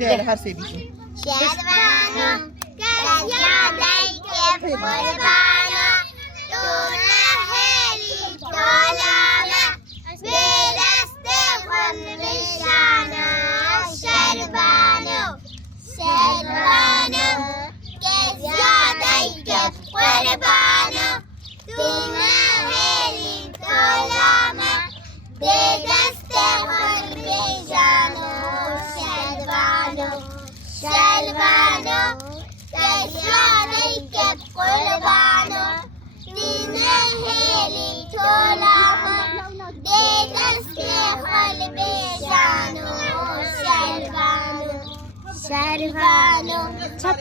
ده هر سه بیشون شهربانو گریادای که قربانو دونه هلی دولانه به دست خون بشانه شهربانو گریادای که قربانو دونه هلی دولانه به دست خون بشانه شهربانو گریادای که قربانو دینه هلی تولامه به دست خال بیجانو شهربانو çap.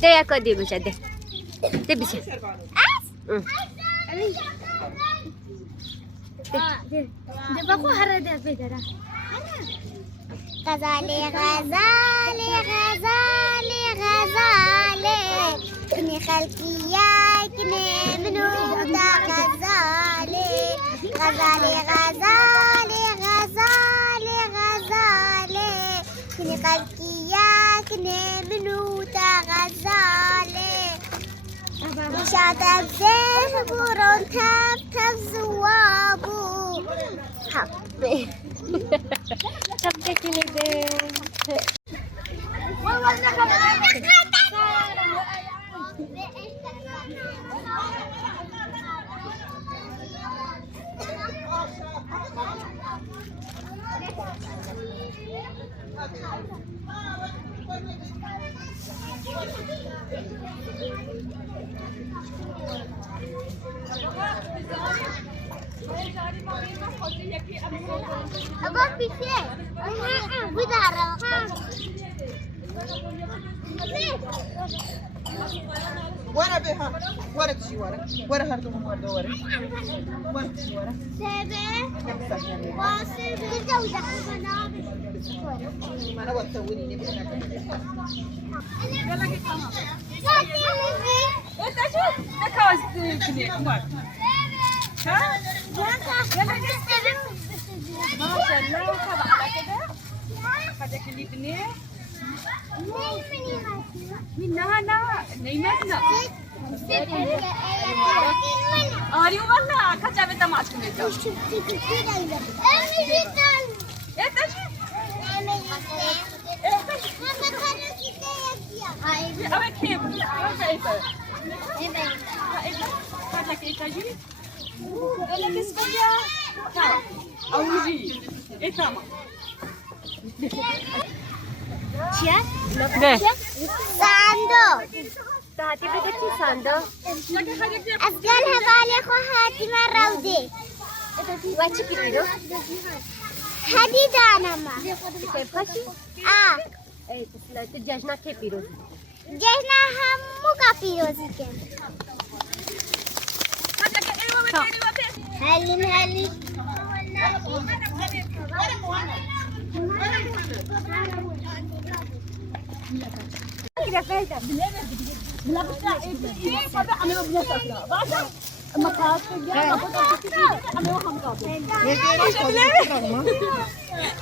ده یک دی بشه ده بشه ده بخو هر ده بدره غزالی غزالی غزالی غزالی کنی خلقیه کنی منو دا غزالی غزالی غزالی غزالی غزالی کنی خلقیه کنی منو دا غزالی نشاطم زه برون تب زوابو حبه حبه کنی ده ابا پیشه بدارم ورا بها ورا تجي ورا هردوهم ورا تجي ورا سبع واصل بالجودة ما انا وتوني نبي انت شو تكاوز كذي عمر ها ما شاء الله خذ على كذا خذك اللي بنيه نا نيمتنا آری والله کجا به تماس کنید أبى كيف؟ هذا كيف تجي؟ ولا كسبيا؟ ترى أوجي إيه تمام چیه؟ ده ساندو تاتی بده چی ساندو؟ از گل حوالی خو هاتی من روده و چی پیرو؟ هدی دانم که پاچی؟ ای تسلا تو جشنا که پیروزی؟ جهنا همو کا پیروزی که هلی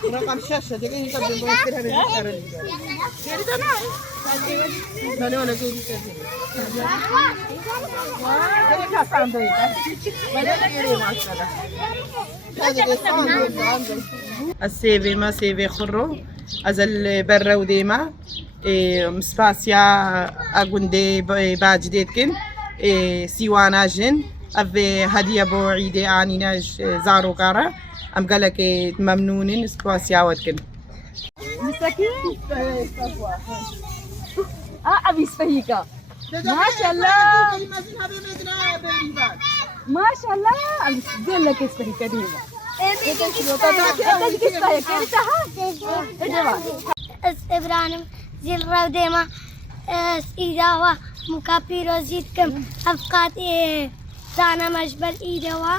رقم شاشة دقيقة يقدر يمثلها بالمسألة اللي أنا أقول السيفي ما سيفي خرو از البرة وديما مسباسيا أقوندي باجديد كن سيوانا جن أبي هدية بو عيدي آنيناش زارو قارة أم قالك ممنونين سباسيا ودكن مساكين أبي سفيكا ما شاء الله ما شاء الله أبي سجل لك سفيكا ديما إبراهيم زيل روديما إذا هو مكابيرو زيد كم أفقات دانمش بر ایدوا